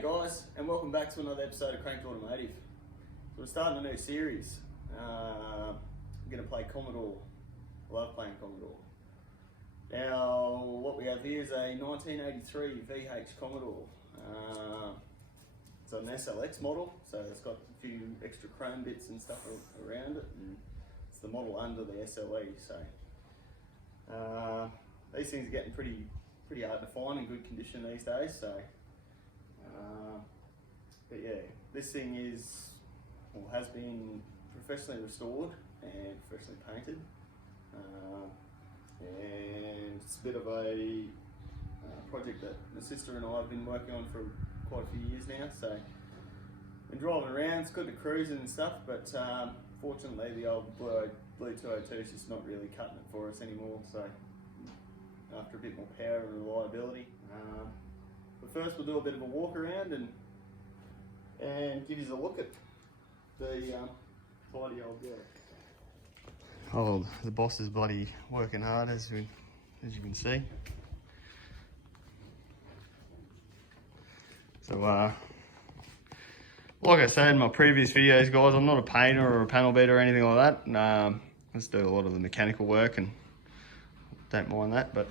G'day guys, and welcome back to another episode of Cranked Automotive. So we're starting a new series. I'm going to play Commodore. I love playing Commodore. Now, what we have here is a 1983 VH Commodore. It's an SLX model, so it's got a few extra chrome bits and stuff around it, and it's the model under the SLE. So these things are getting pretty hard to find in good condition these days. So, but yeah, this thing has been professionally restored and professionally painted, and it's a bit of a project that my sister and I have been working on for quite a few years now. So, been driving around, it's good to cruising and stuff, but fortunately the old Blue 202 is just not really cutting it for us anymore. So, after a bit more power and reliability. But first we'll do a bit of a walk around and give you a look at the tidy old girl. Oh, the boss is bloody working hard, as you can see. So, like I said in my previous videos, guys, I'm not a painter or a panel beater or anything like that. I just do a lot of the mechanical work and don't mind that, but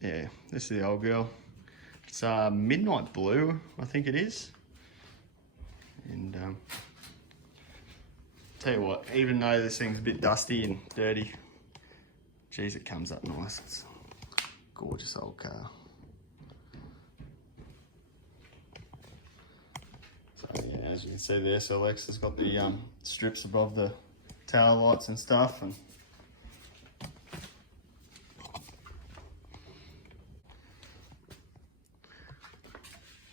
yeah, this is the old girl. It's midnight blue, I think it is. And tell you what, even though this thing's a bit dusty and dirty, geez, it comes up nice. It's a gorgeous old car. So yeah, as you can see, the SLX has got the strips above the tail lights and stuff, and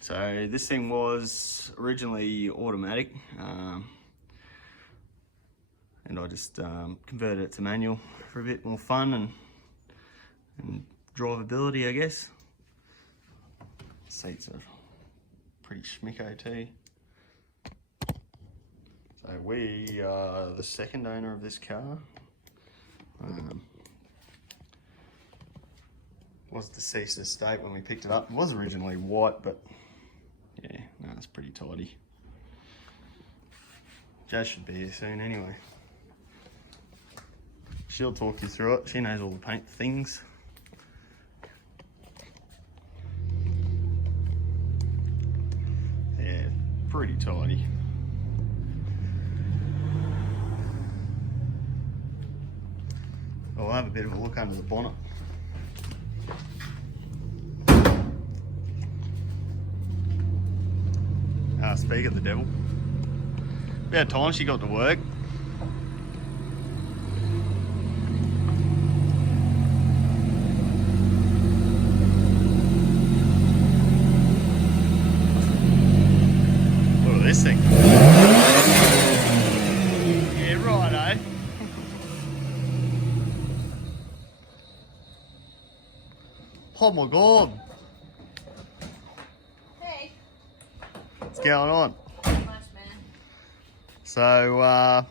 so this thing was originally automatic, and I just converted it to manual for a bit more fun and drivability, I guess. Seats are pretty schmicko too. So we are the second owner of this car. Was deceased estate when we picked it up. It was originally white, but yeah, no, it's pretty tidy. Jazz should be here soon anyway. She'll talk you through it. She knows all the paint things. Yeah, pretty tidy. I'll have a bit of a look under the bonnet. Speak of the devil. About time she got to work. Look at this thing. Yeah, right, eh? Oh my God. What's going on? Not much, man. So,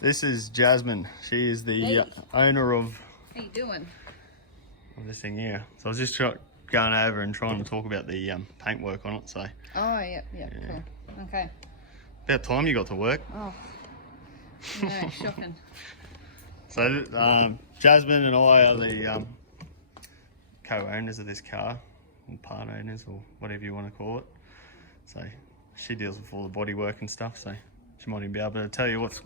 this is Jasmine. She is the owner of... How you doing? Of this thing here. So I was just going over and trying to talk about the paint work on it. So. Oh, yeah, cool. Okay. About time you got to work. Oh, no, shocking. So, Jasmine and I are the co-owners of this car, or part owners, or whatever you want to call it. So she deals with all the body work and stuff, so she might even be able to tell you what's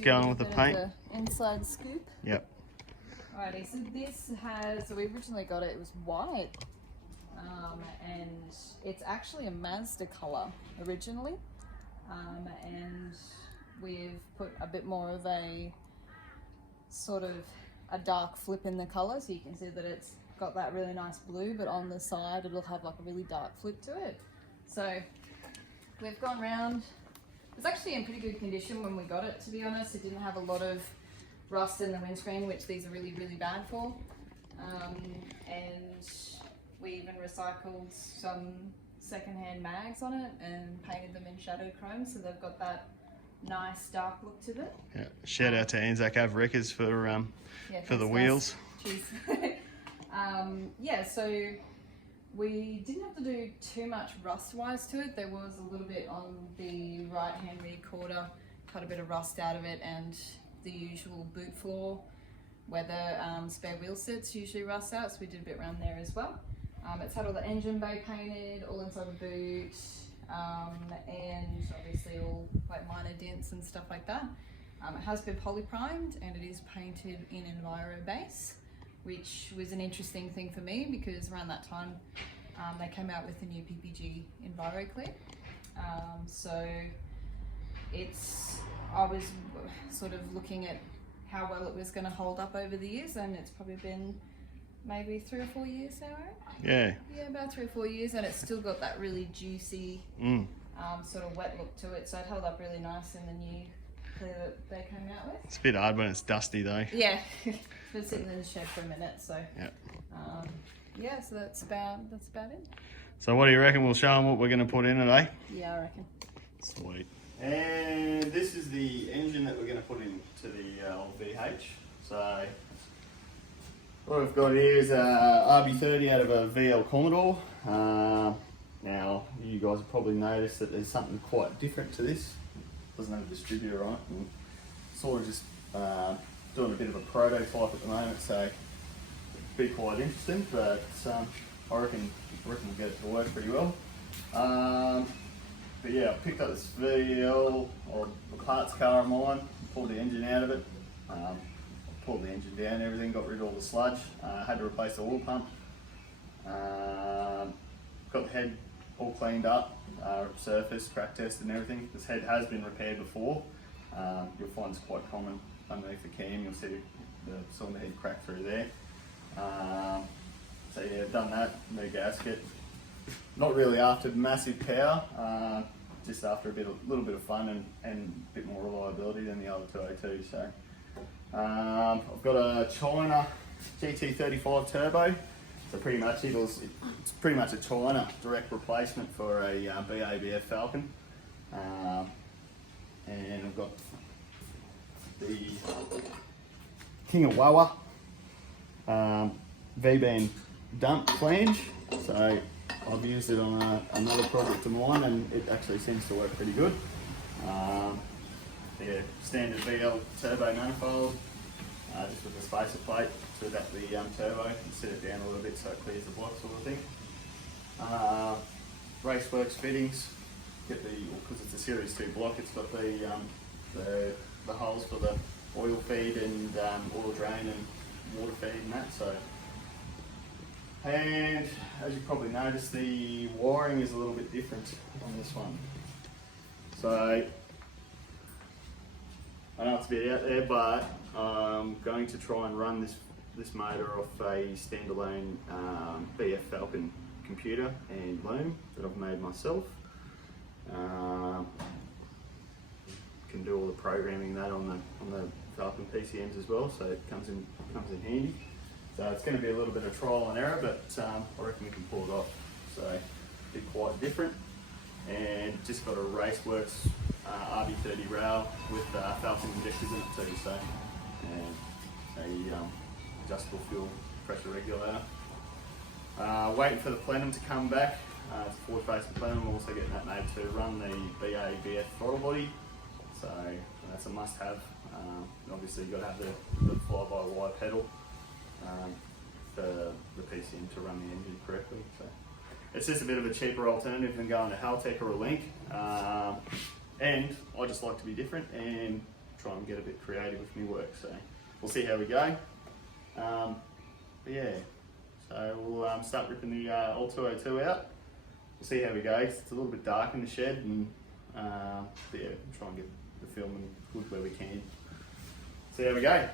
going on with the paint. Inside scoop. Yep. Alrighty, so we originally got it was white, and it's actually a Mazda colour originally, and we've put a bit more of a sort of a dark flip in the colour, so you can see that it's got that really nice blue, but on the side it'll have like a really dark flip to it. So we've gone round. It was actually in pretty good condition when we got it, to be honest. It didn't have a lot of rust in the windscreen, which these are really, really bad for. And we even recycled some secondhand mags on it and painted them in shadow chrome, so they've got that nice dark look to it. Yeah. Shout out to Anzac Ave Wreckers for Yeah, the thanks, guys. wheels. Cheers. Yeah, so, we got it, and it's got that really nice blue, but on the side it'll have like a really dark flip to it. So we've gone round. It was actually in pretty good condition when we got it, to be honest. It didn't have a lot of rust in the windscreen, which these are really, really bad for. And we even recycled some secondhand mags on it and painted them in shadow chrome, so they've got that nice dark look to it. Yeah, the wheels. We didn't have to do too much rust-wise to it. There was a little bit on the right-hand rear quarter, cut a bit of rust out of it, and the usual boot floor where the spare wheel sits usually rust out, so we did a bit around there as well. It's had all the engine bay painted, all inside the boot, and obviously all like minor dents and stuff like that. It has been poly-primed and it is painted in Enviro base, which was an interesting thing for me because around that time they came out with the new PPG Enviro Clear. So I was sort of looking at how well it was going to hold up over the years, and it's probably been maybe 3 or 4 years now, right? Yeah. Yeah, about 3 or 4 years, and it's still got that really juicy sort of wet look to it, so it held up really nice in the new clear that they came out with. It's a bit hard when it's dusty though. Yeah, it's been sitting in the shed for a minute, so Yeah. so that's about it. So what do you reckon? We'll show them what we're going to put in today. Yeah, I reckon. Sweet. And this is the engine that we're going to put into the old VH. So what I've got here is a RB30 out of a VL Commodore. Now you guys have probably noticed that there's something quite different to this. Doesn't have a distributor on it, and sort of just doing a bit of a prototype at the moment, so it'll be quite interesting. But I reckon we'll get it to work pretty well. But yeah, I picked up this VL, or the parts car of mine, pulled the engine out of it, pulled the engine down and everything, got rid of all the sludge, had to replace the oil pump, got the head all cleaned up, surfaced, crack tested and everything. This head has been repaired before. You'll find it's quite common underneath the cam, you'll see the cylinder head crack through there. So yeah, done that, new gasket. Not really after massive power, just after a little bit of fun and a bit more reliability than the other 202. So I've got a China GT35 turbo. So pretty much it's pretty much a China direct replacement for a BABF Falcon. And I've got the King of Wawa V-band dump flange. So I've used it on another project of mine, and it actually seems to work pretty good. Yeah, standard VL turbo manifold, just with the spacer plate to adapt the turbo and set it down a little bit so it clears the block, sort of thing. Raceworks fittings, get because it's a Series 2 block, it's got the holes for the oil feed and oil drain and water feed and that. So. And as you probably noticed, the wiring is a little bit different on this one. So I know it's a bit out there, but I'm going to try and run this motor off a standalone BF Falcon computer and loom that I've made myself. Can do all the programming that on the Falcon PCMs as well, so it comes in handy. So it's going to be a little bit of trial and error, but I reckon we can pull it off. So be quite different. And just got a Raceworks RB30 rail with Falcon injectors in it too. So and a adjustable fuel pressure regulator. Waiting for the plenum to come back. It's a forward-facing plenum. I'm also getting that made to run the BABF throttle body. So that's a must-have. Obviously you've got to have the fly-by-wire pedal. For the PCM to run the engine correctly. So it's just a bit of a cheaper alternative than going to Haltech or a Link. And I just like to be different and try and get a bit creative with my work. So we'll see how we go. But yeah, so we'll start ripping the old 202 out. We'll see how we go. It's a little bit dark in the shed, and but yeah, we'll try and get the filming good where we can. See how we go.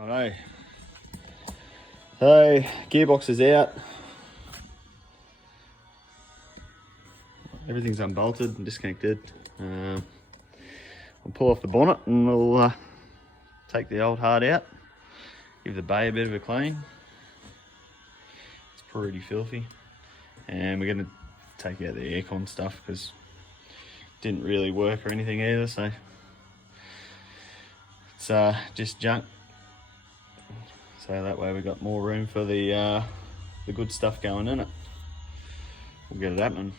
Alright. So, gearbox is out. Everything's unbolted and disconnected. I'll pull off the bonnet and we'll take the old hard out. Give the bay a bit of a clean. It's pretty filthy. And we're going to take out the aircon stuff because it didn't really work or anything either, so it's just junk. So that way we got more room for the good stuff going in it. We'll get it happening.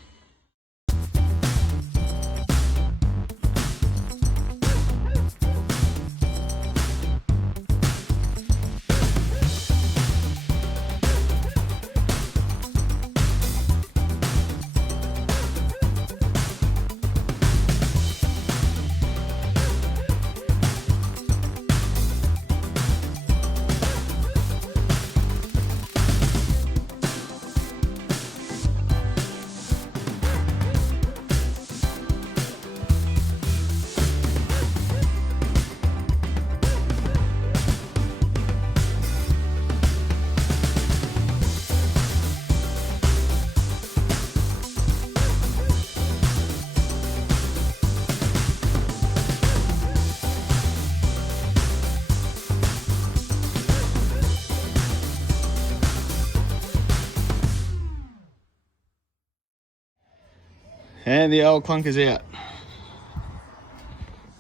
And the old clunker's out.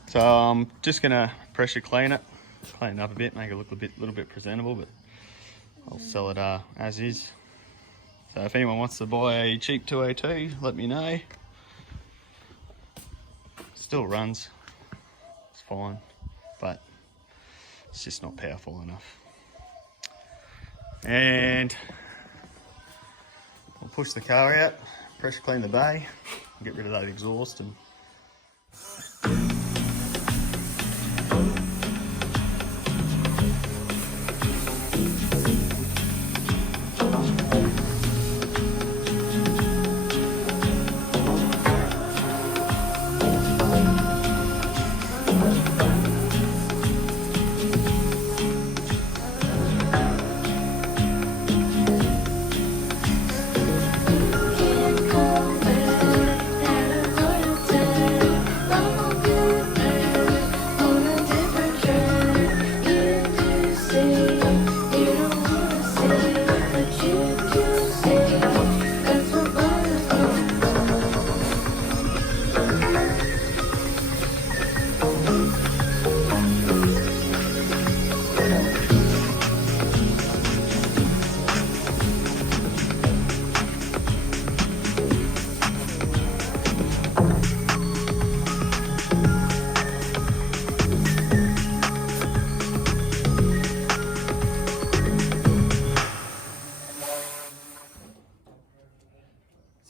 So I'm just gonna pressure clean it up a bit, make it look a little bit presentable, but I'll sell it as is. So if anyone wants to buy a cheap 202, let me know. Still runs, it's fine, but it's just not powerful enough. And I'll push the car out, pressure clean the bay, get rid of that exhaust and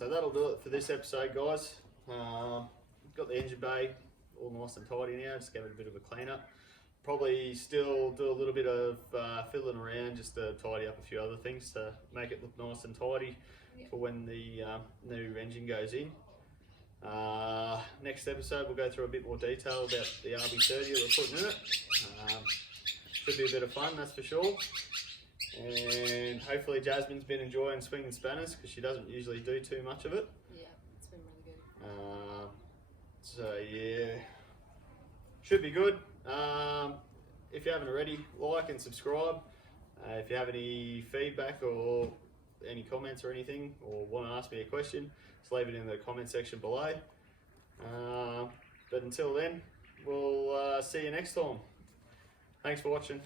so that'll do it for this episode, guys. Got the engine bay all nice and tidy now, just gave it a bit of a clean up. Probably still do a little bit of fiddling around just to tidy up a few other things to make it look nice and tidy for when the new engine goes in. Next episode we'll go through a bit more detail about the RB30 that we're putting in it. Should be a bit of fun, that's for sure. And hopefully Jasmine's been enjoying swinging spanners because she doesn't usually do too much of it. Yeah, it's been really good. So yeah, should be good. If you haven't already, like and subscribe. If you have any feedback or any comments or anything, or want to ask me a question, just leave it in the comment section below. But until then, we'll see you next time. Thanks for watching.